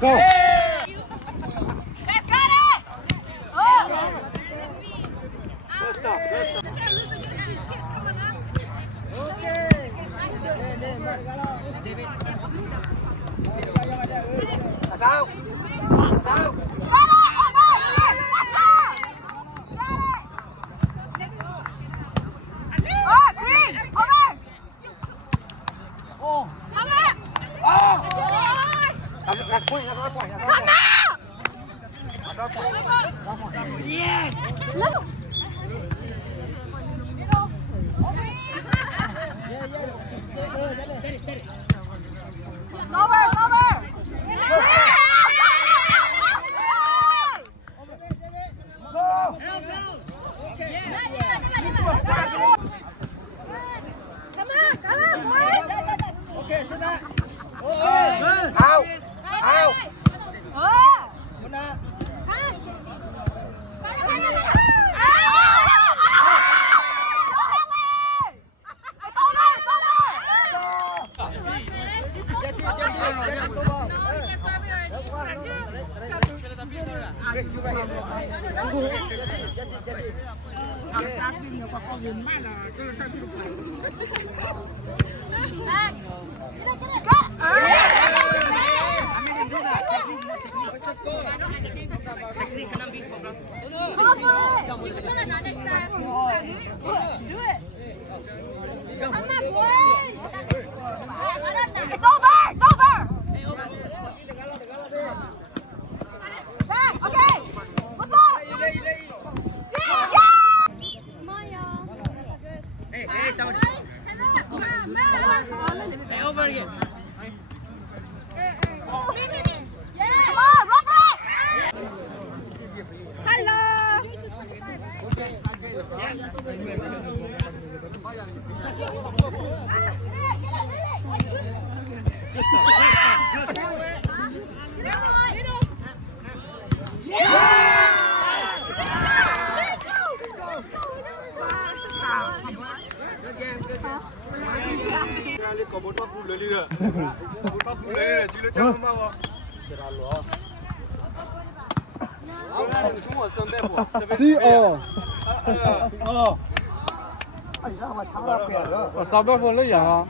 Go. Let's got it. Oh. First stop. Sao? Sao? Yes! Có bốn phát phun lấy đi rồi. Bốn phát phun lấy rồi, chứ nó chắc không mau không? Sao bé phun lấy à?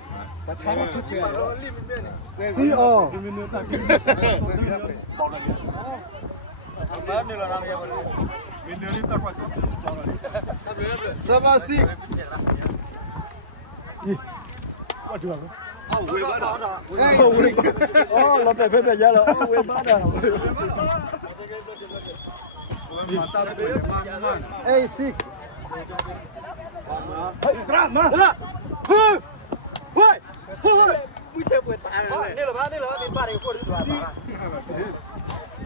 Lo te vete ya lo. Hey, sick.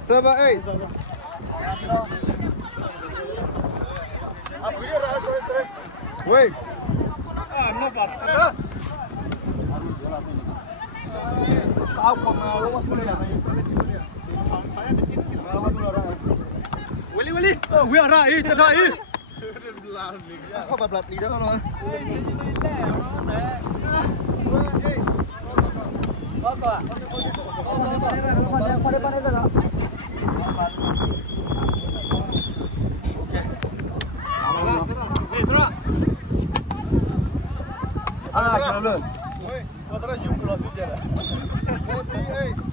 Server 8. Wait. Sao không lúc mà này. Willy. Huy ra đi, ra đi. Không bật lật gì đó thôi.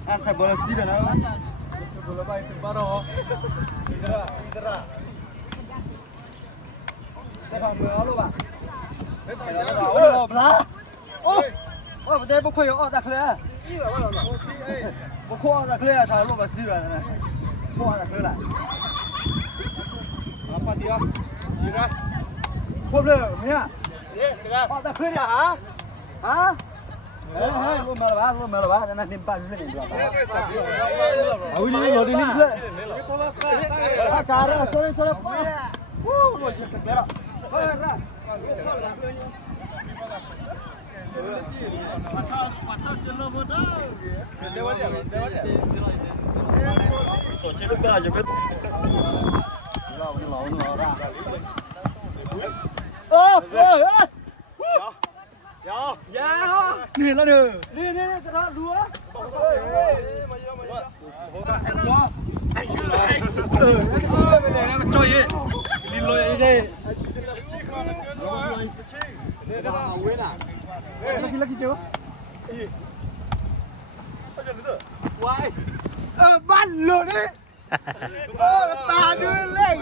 Anh phải bơi xí rồi đó. Bơi bay từ bao đó. Ra. Đây phòng người luôn bạn. Ôi, đây bốc khơi ở đặc lệ. Bốc khô đặc lệ thằng luôn mà xí rồi này. Khô đặc lệ lại. Apa dia? Kira. Khô lên, nhá. Kira. Đặc lệ hả? Hả? Luôn mà là bác, nên ba lên này. Ini rồi đi lên. Cara, sorry. Rồi giật thật ra. Ra. Tổ chức được ra. Nè nó nè. Nè cái đó lúa. Anh cứ lại. Bên này nó trôi đi. Đi lôi đi. Lagi chưa? Ban lửa đi. Ta đưa lên.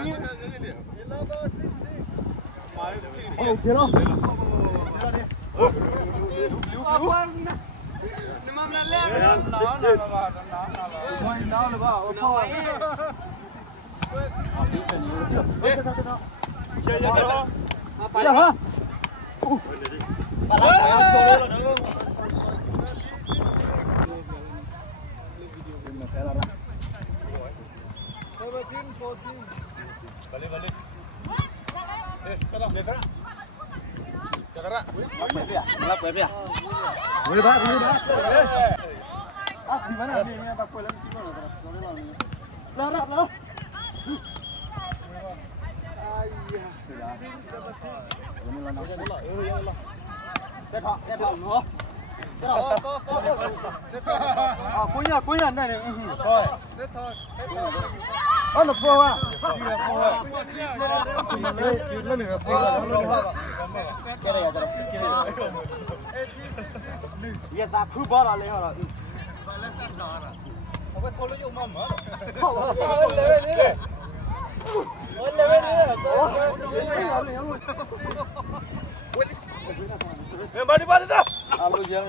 Kia đâu? Nó là bảo thôi. Phải là hả? Cuối nhà này này thôi. Nó phô à? Nó nửa phô. Cái này là giờ ta cứ bỏ lại hả? Không có thôi lấy dụng mầm hả? Đi ra. À bây giờ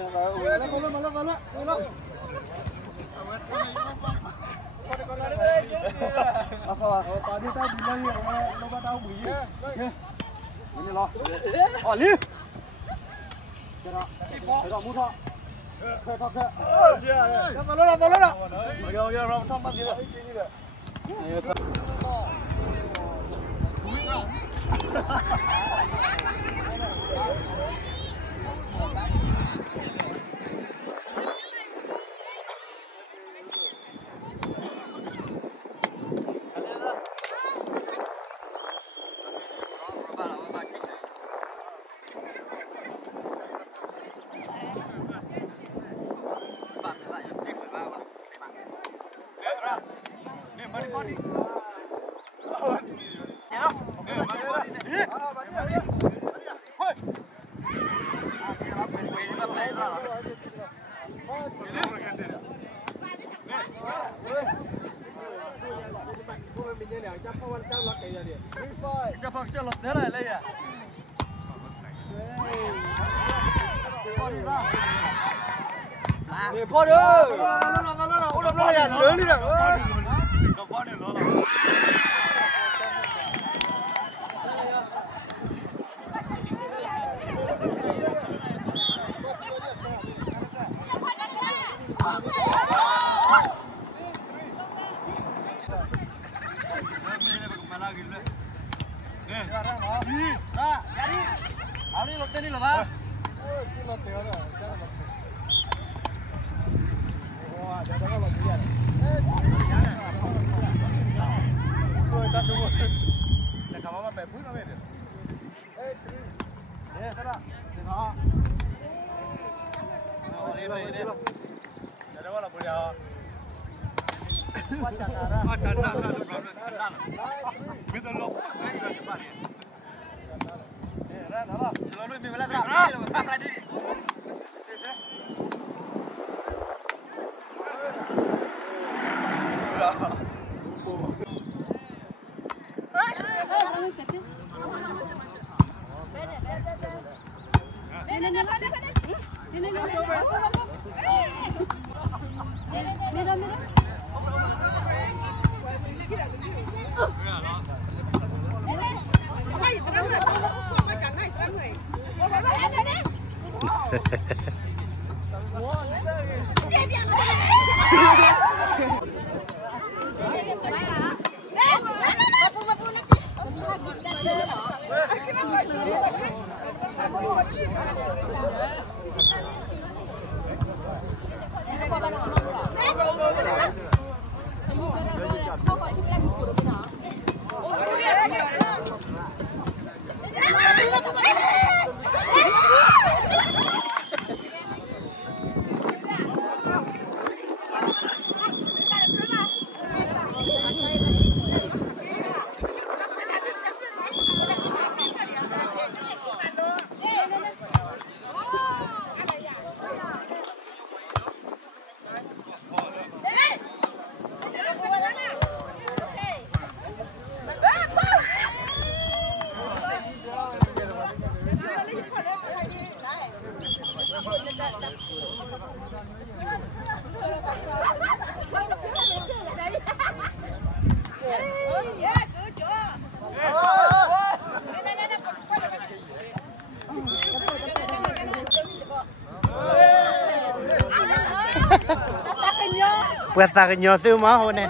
cho lọt thế này đây à? Có được. Nó là lớn đi được. puasa kenyo su mau nè.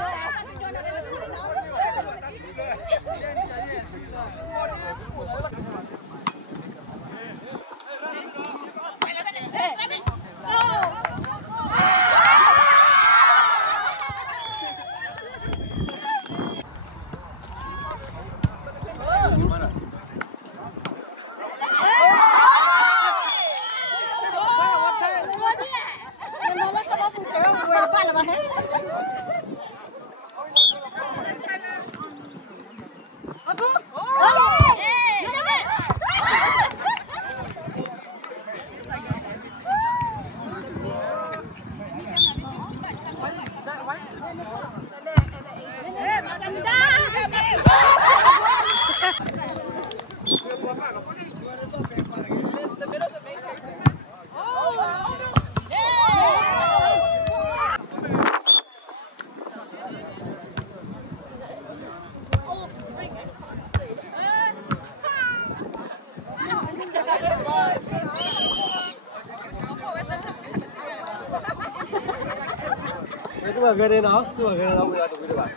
Itu bagian nó, itu bagian nó bây giờ tụi bạn.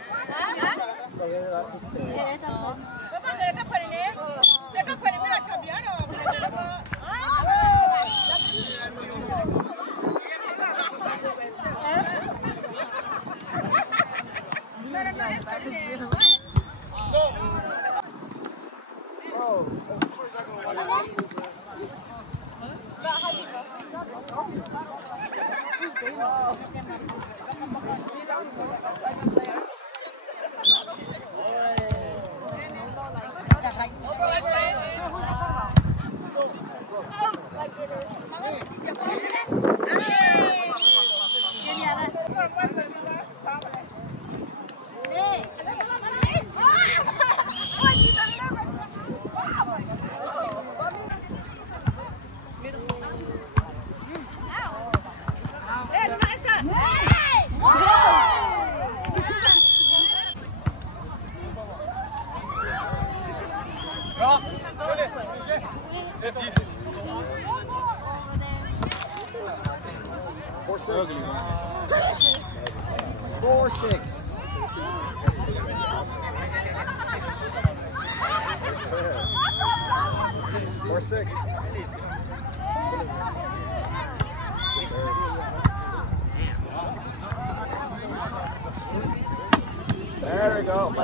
There we go, 5-6.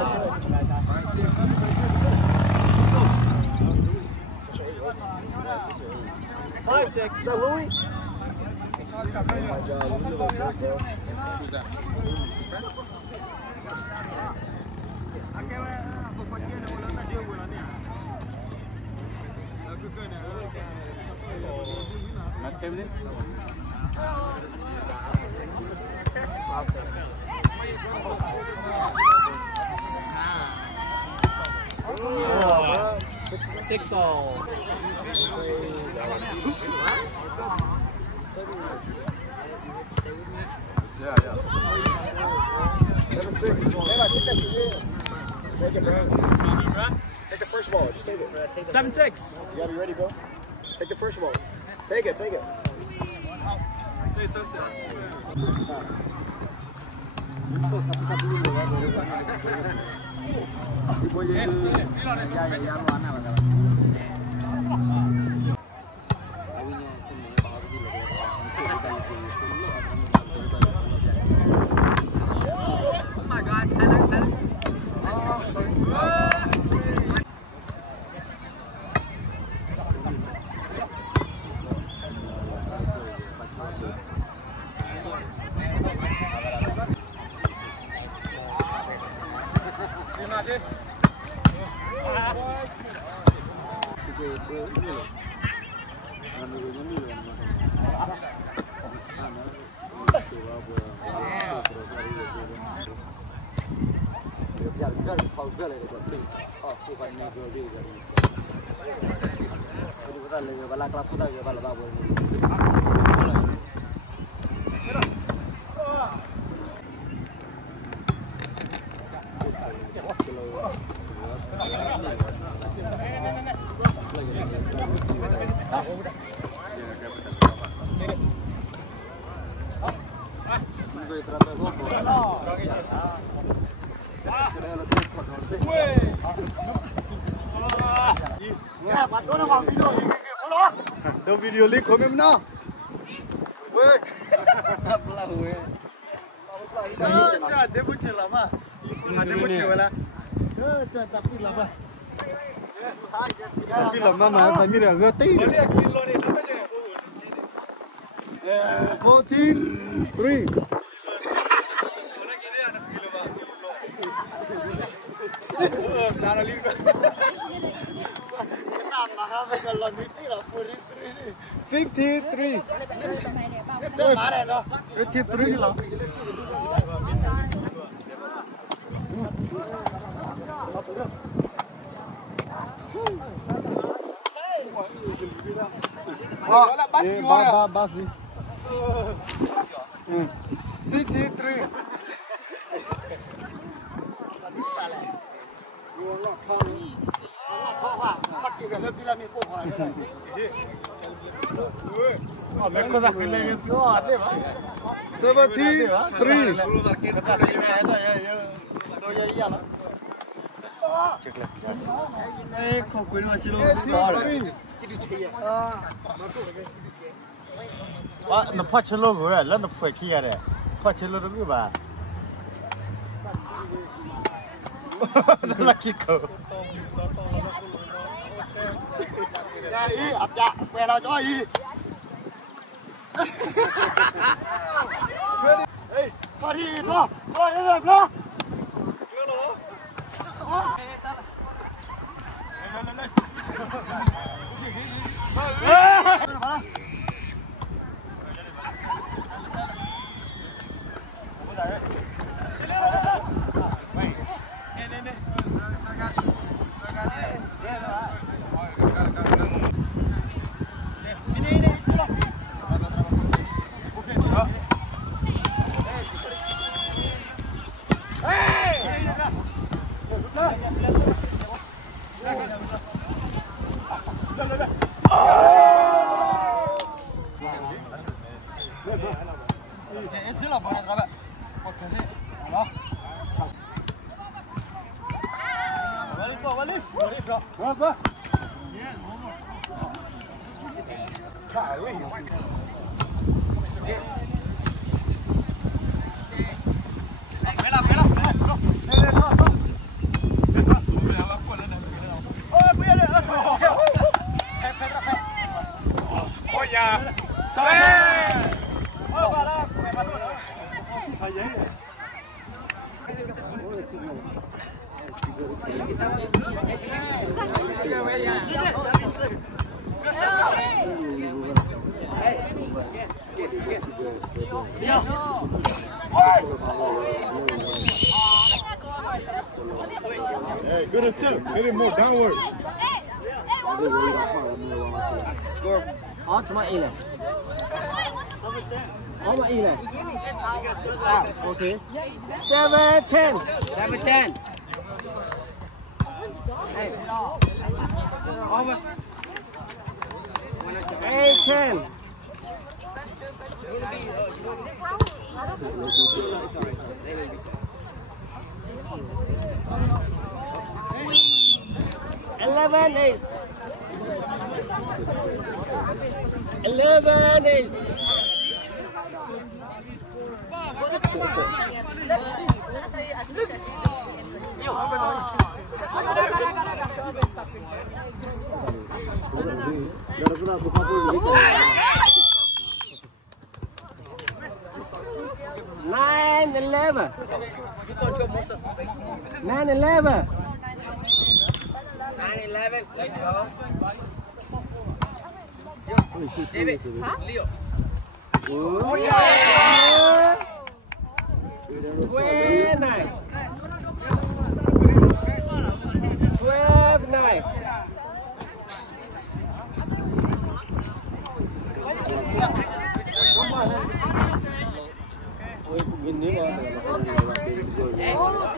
5-6. Is that Louis? Oh my God, Louis looks good, bro. Who's that? Six all. Yeah. 7-6. Take it, bro. Take the first ball. Just take it. 7-6. You gotta be ready, bro. Take the first ball. Take it. Đâu video clip của em nào? Cha, dia pun celah mah. Ada pun celah lah. Tapi lama mà phải như là gơ tí. 14, 3. $53. $53 lah. Basi. 63. Mereka dah kena itu ada bah. 73. Không quên mà chỉ luôn. Nó phát chelo rồi, lần nó phải kia đấy. Phát chelo đúng không bà? Nó kia cơ. Ý, ập dạ, quay nào cho ý. Ê, qua đi, lo, qua đi rồi, lo. Hey, good attempt. Get it more downward. Score. On to my inlet. On my inlet. Okay. 7-10. 7-10. Hey. Over. 8-10. Eleven eight. 11-8. Nine 11. 9-11. 9-11. Let's go. David. Leo. Oh yeah. 12-9. 12-9.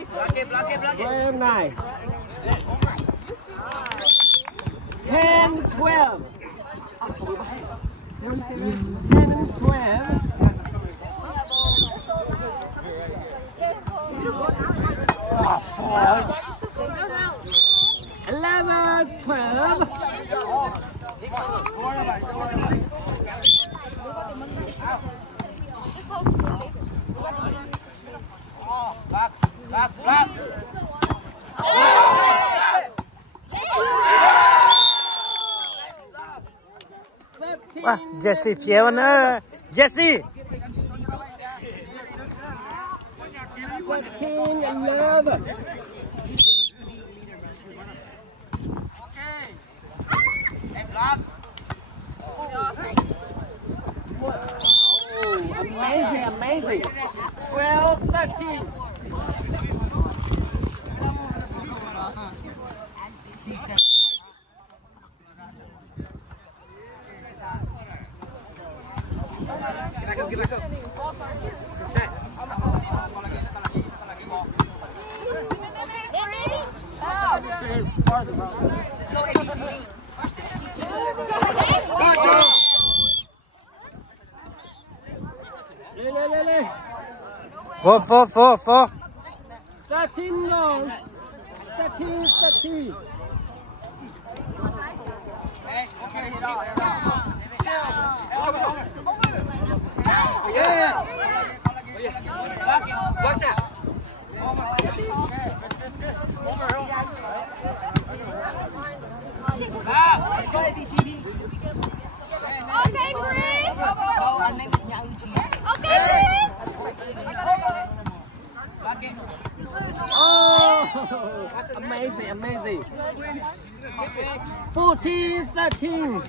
Block it. 9. 10-12. 10-12. Jesse เพียวนะ Jesse 14-11. Amazing, amazing. 12-13. Four. 13 long. 13. Let's go ABCD. Okay, Chris. Our name is Nyauchi. Okay, Chris. Oh, amazing. 14-13.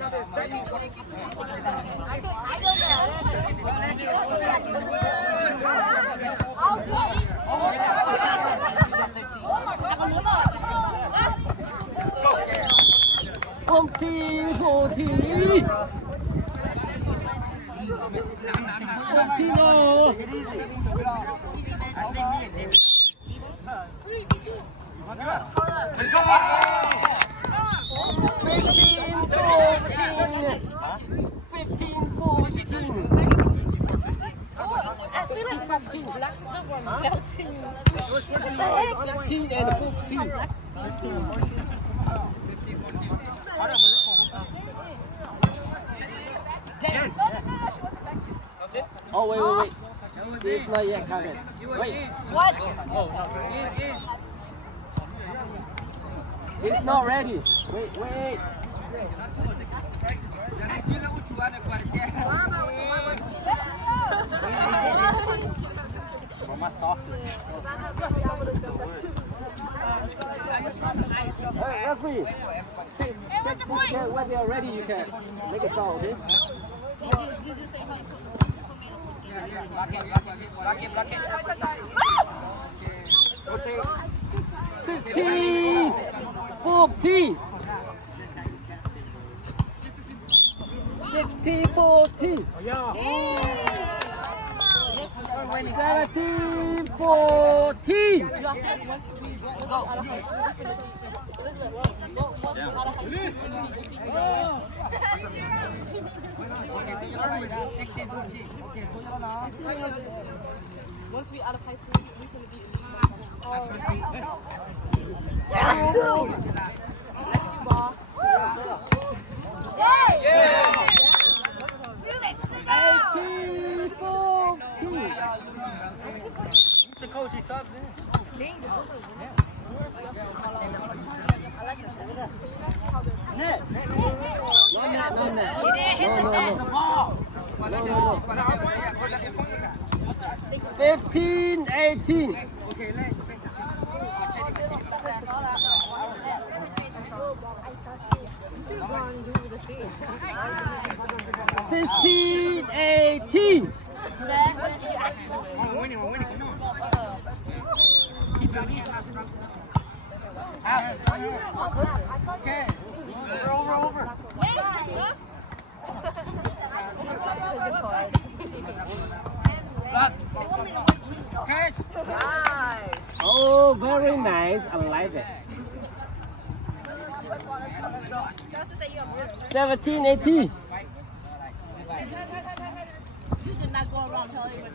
Oh, wait. It's not yet counted. Wait. What? It's not ready. Wait. Hey, referee. Check when they are ready, you can make a foul, okay? Did you say hi? 15-14. 16-14. 17-14. Once we out of high school, we can be Yeah. 18-14. The coach, he sucks, No. 15-18. 16-18. We're winning. Okay. Over. Chris. Oh, very nice. I like it. 17-18. You did not go around telling me.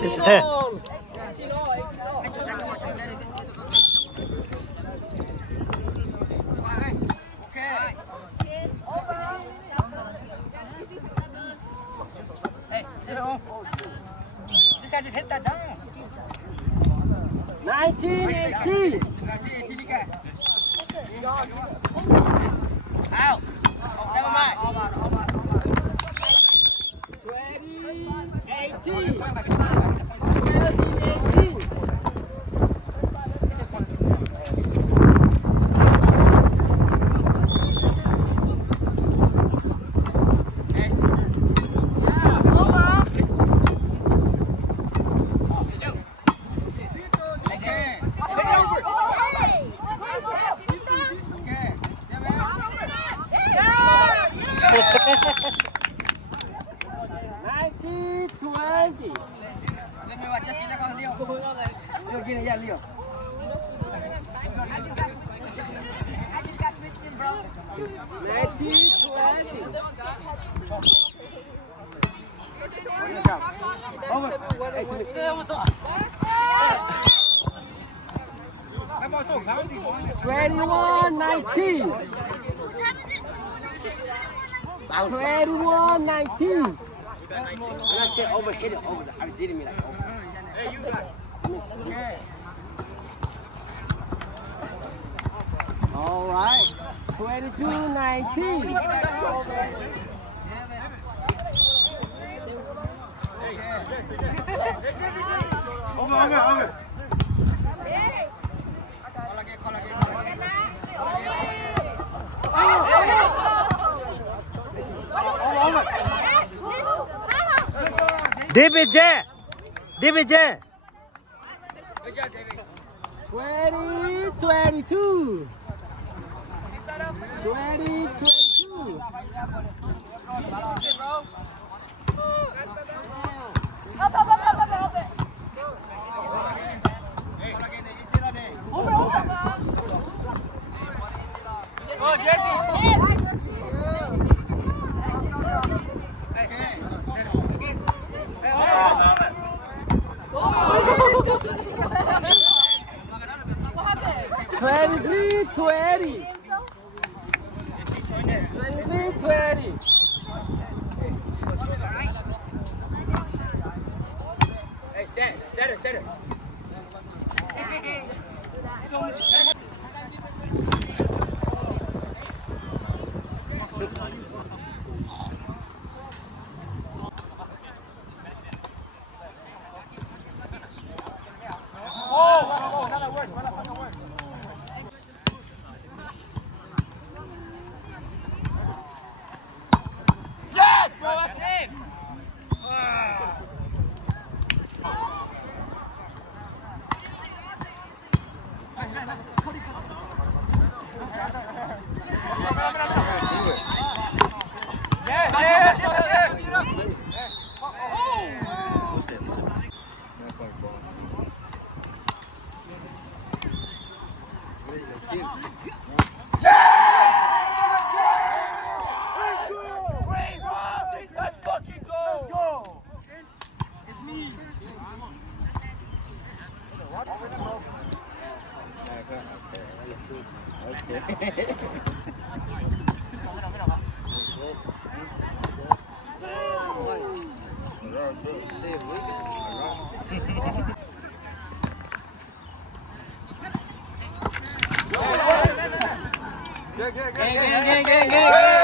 This is it. You guys just hit that down. Out. Never mind. 2018. Overhit it over the. I did me like over. Hey, you got. Okay. All right. 22-19. Over. 20-22. 20-22. Go, Jesse. 23-20. 23-20. Hey, set it. Gang.